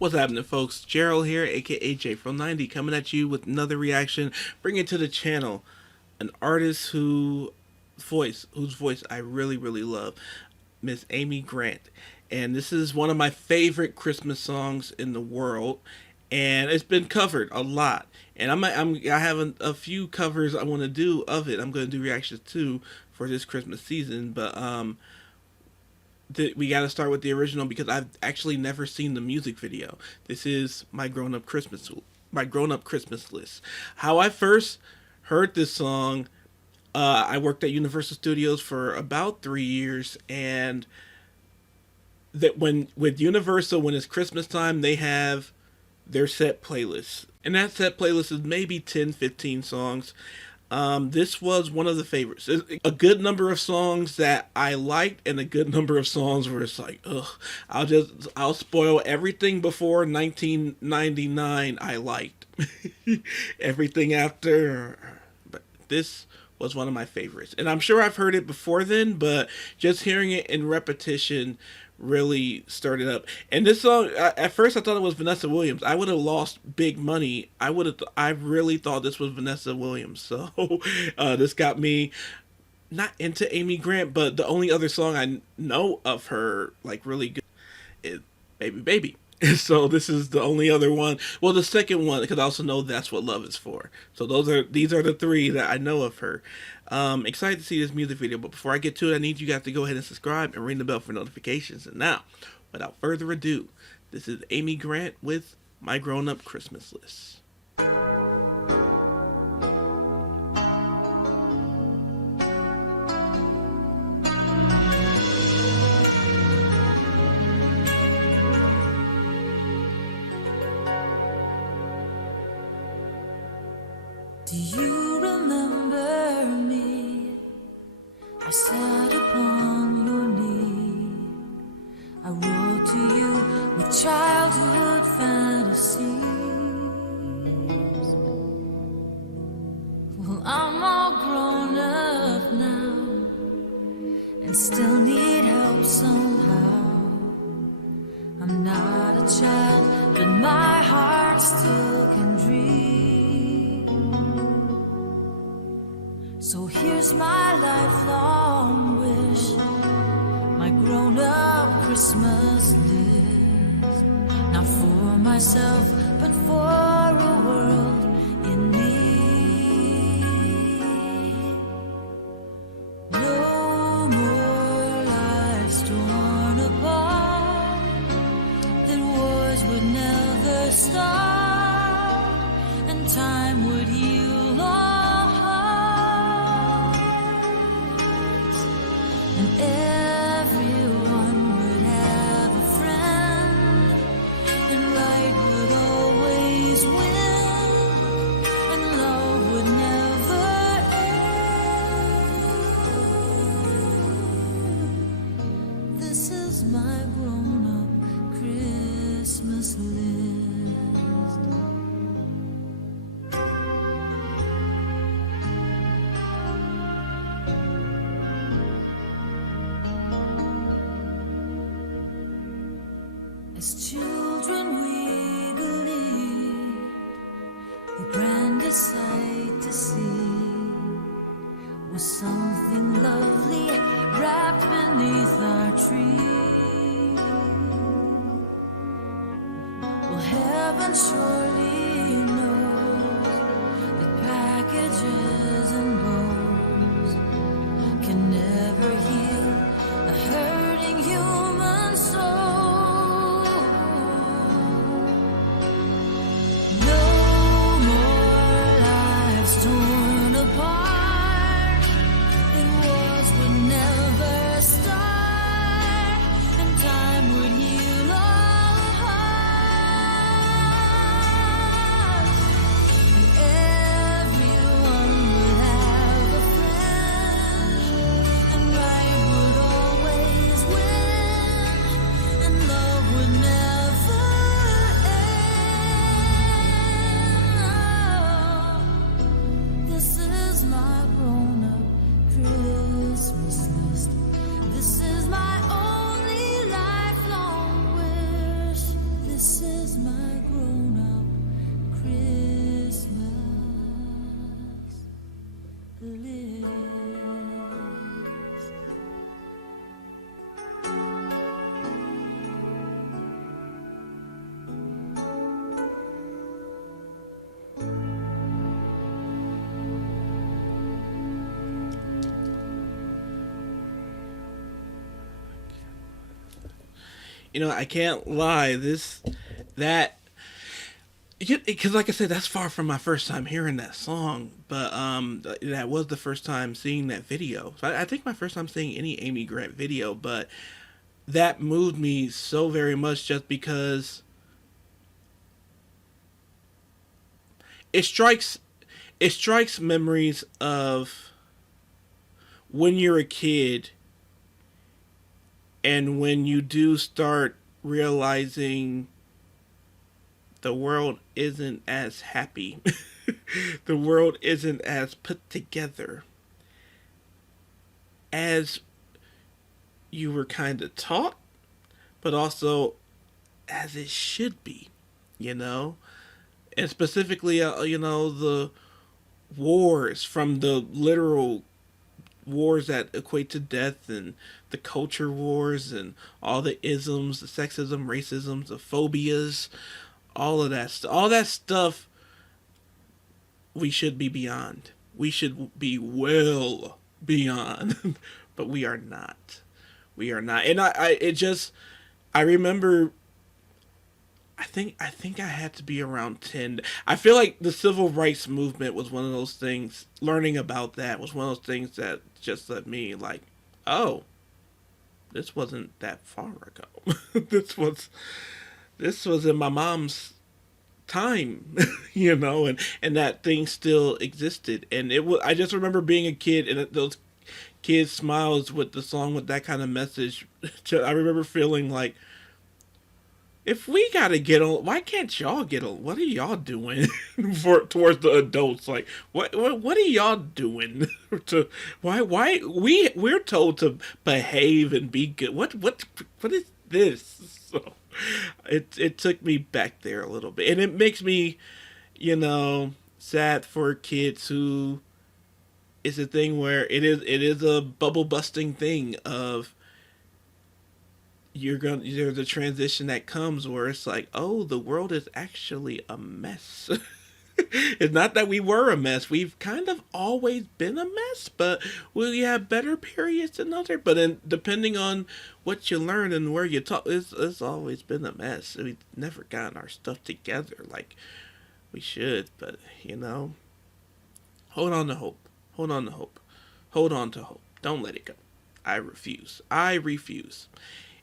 What's happening, folks? Gerald here, aka J from90, coming at you with another reaction, bringing to the channel an artist whose voice I really love, Miss Amy Grant. And this is one of my favorite Christmas songs in the world, and it's been covered a lot. And I have a few covers I want to do of it. I'm going to do reactions too for this Christmas season, but we got to start with the original because I've actually never seen the music video. This is my grown-up Christmas list. How I first heard this song, I worked at Universal Studios for about 3 years, and that with Universal, when it's Christmas time, they have their set playlist, and that set playlist is maybe 10-15 songs. This was one of the favorites. A good number of songs that I liked, and a good number of songs where it's like, ugh, I'll spoil everything before 1999 I liked. Everything after, but this was one of my favorites. And I'm sure I've heard it before then, but just hearing it in repetition really stirred it up. And this song, at first I thought it was Vanessa Williams. I would have lost big money. I really thought this was Vanessa Williams. So this got me not into Amy Grant, but the only other song I know of her like really good is Baby Baby. So this is the only other one. Well, the second one, because I also know That's What Love Is For. So these are the three that I know of her. Excited to see this music video, but before I get to it, I need you guys to go ahead and subscribe and ring the bell for notifications. And now, without further ado, this is Amy Grant with My Grown Up Christmas List. Do you remember me? I sat upon your knee. I wrote to you with childhood fantasies. Well, I'm all grown up now and still need help somehow. I'm not a child, but my heart still can dream. So here's my lifelong wish, my grown-up Christmas list. Not for myself, but for a world in need. No more lives torn apart, that wars would never stop, and time would heal all. And everyone would have a friend, and right would always win, and love would never end. This is my grown-up Christmas list. As children we believed the grandest sight to see was something lovely wrapped beneath our tree. Well, heaven surely knows that packages and bows can never heal a hurting human soul. Torn apart, and wars would never start, and time would heal all hearts, and everyone would have I can't lie. That, because like I said, that's far from my first time hearing that song, but that was the first time seeing that video. So I think my first time seeing any Amy Grant video, but that moved me so very much just because it strikes it strikes memories of when you're a kid and when you do start realizing the world isn't as happy. The world isn't as put together as you were kind of taught, but also as it should be, you know? And specifically, the wars, from the literal wars that equate to death, and the culture wars and all the isms, the sexism, racism, the phobias, all of that all that stuff we should be beyond. We should be well beyond. But we are not. We are not. And I remember, I think I had to be around 10. I feel like the civil rights movement was one of those things. Learning about that was one of those things that just let me like, oh, this wasn't that far ago. this was in my mom's time, and that thing still existed. And it was, I just remember being a kid, and those kids' smiles with the song with that kind of message. I remember feeling like, if we gotta get on, why can't y'all get on? What are y'all doing towards the adults? Like, what are y'all doing to we're told to behave and be good? What is this? So it took me back there a little bit, and it makes me, sad for kids who, it's a thing where it is a bubble busting thing of, there's a transition that comes where it's like, oh, the world is actually a mess. It's not that we were a mess. We've kind of always been a mess, but we have better periods than other. But then, depending on what you learn and where you talk, it's always been a mess. We've never gotten our stuff together like we should. But, hold on to hope. Hold on to hope. Hold on to hope. Don't let it go. I refuse. I refuse.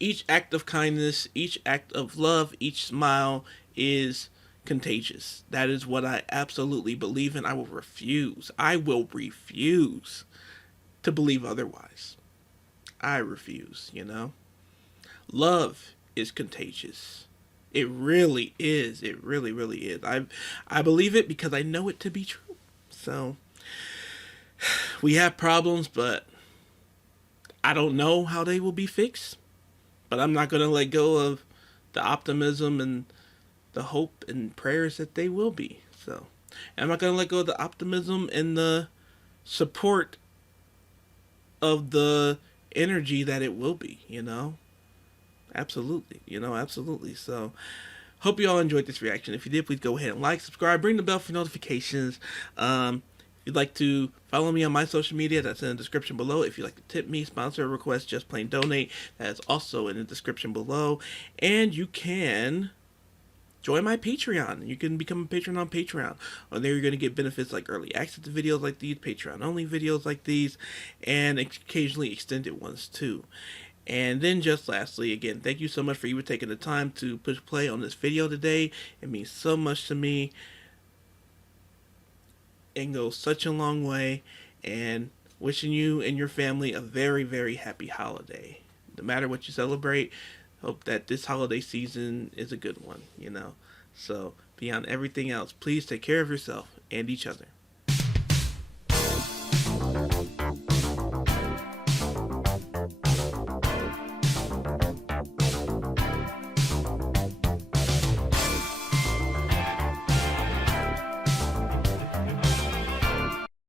Each act of kindness, each act of love, each smile is contagious. That is what I absolutely believe in. I will refuse. I will refuse to believe otherwise. I refuse, Love is contagious. It really is. It really, really is. I believe it because I know it to be true. So, we have problems, but I don't know how they will be fixed. But I'm not going to let go of the optimism and the hope and prayers that they will be. So, and I'm not going to let go of the optimism and the support of the energy that it will be, Absolutely, absolutely. So, hope you all enjoyed this reaction. If you did, please go ahead and like, subscribe, ring the bell for notifications. If you'd like to follow me on my social media, that's in the description below. If you'd like to tip me, sponsor a request, just plain donate, that is also in the description below. And you can join my Patreon. You can become a patron on Patreon. On there, you're going to get benefits like early access to videos like these, Patreon-only videos like these, and occasionally extended ones too. And then just lastly, again, thank you so much for you taking the time to push play on this video today. It means so much to me. And goes such a long way, and wishing you and your family a very, very happy holiday. No matter what you celebrate, hope that this holiday season is a good one, So, beyond everything else, please take care of yourself and each other.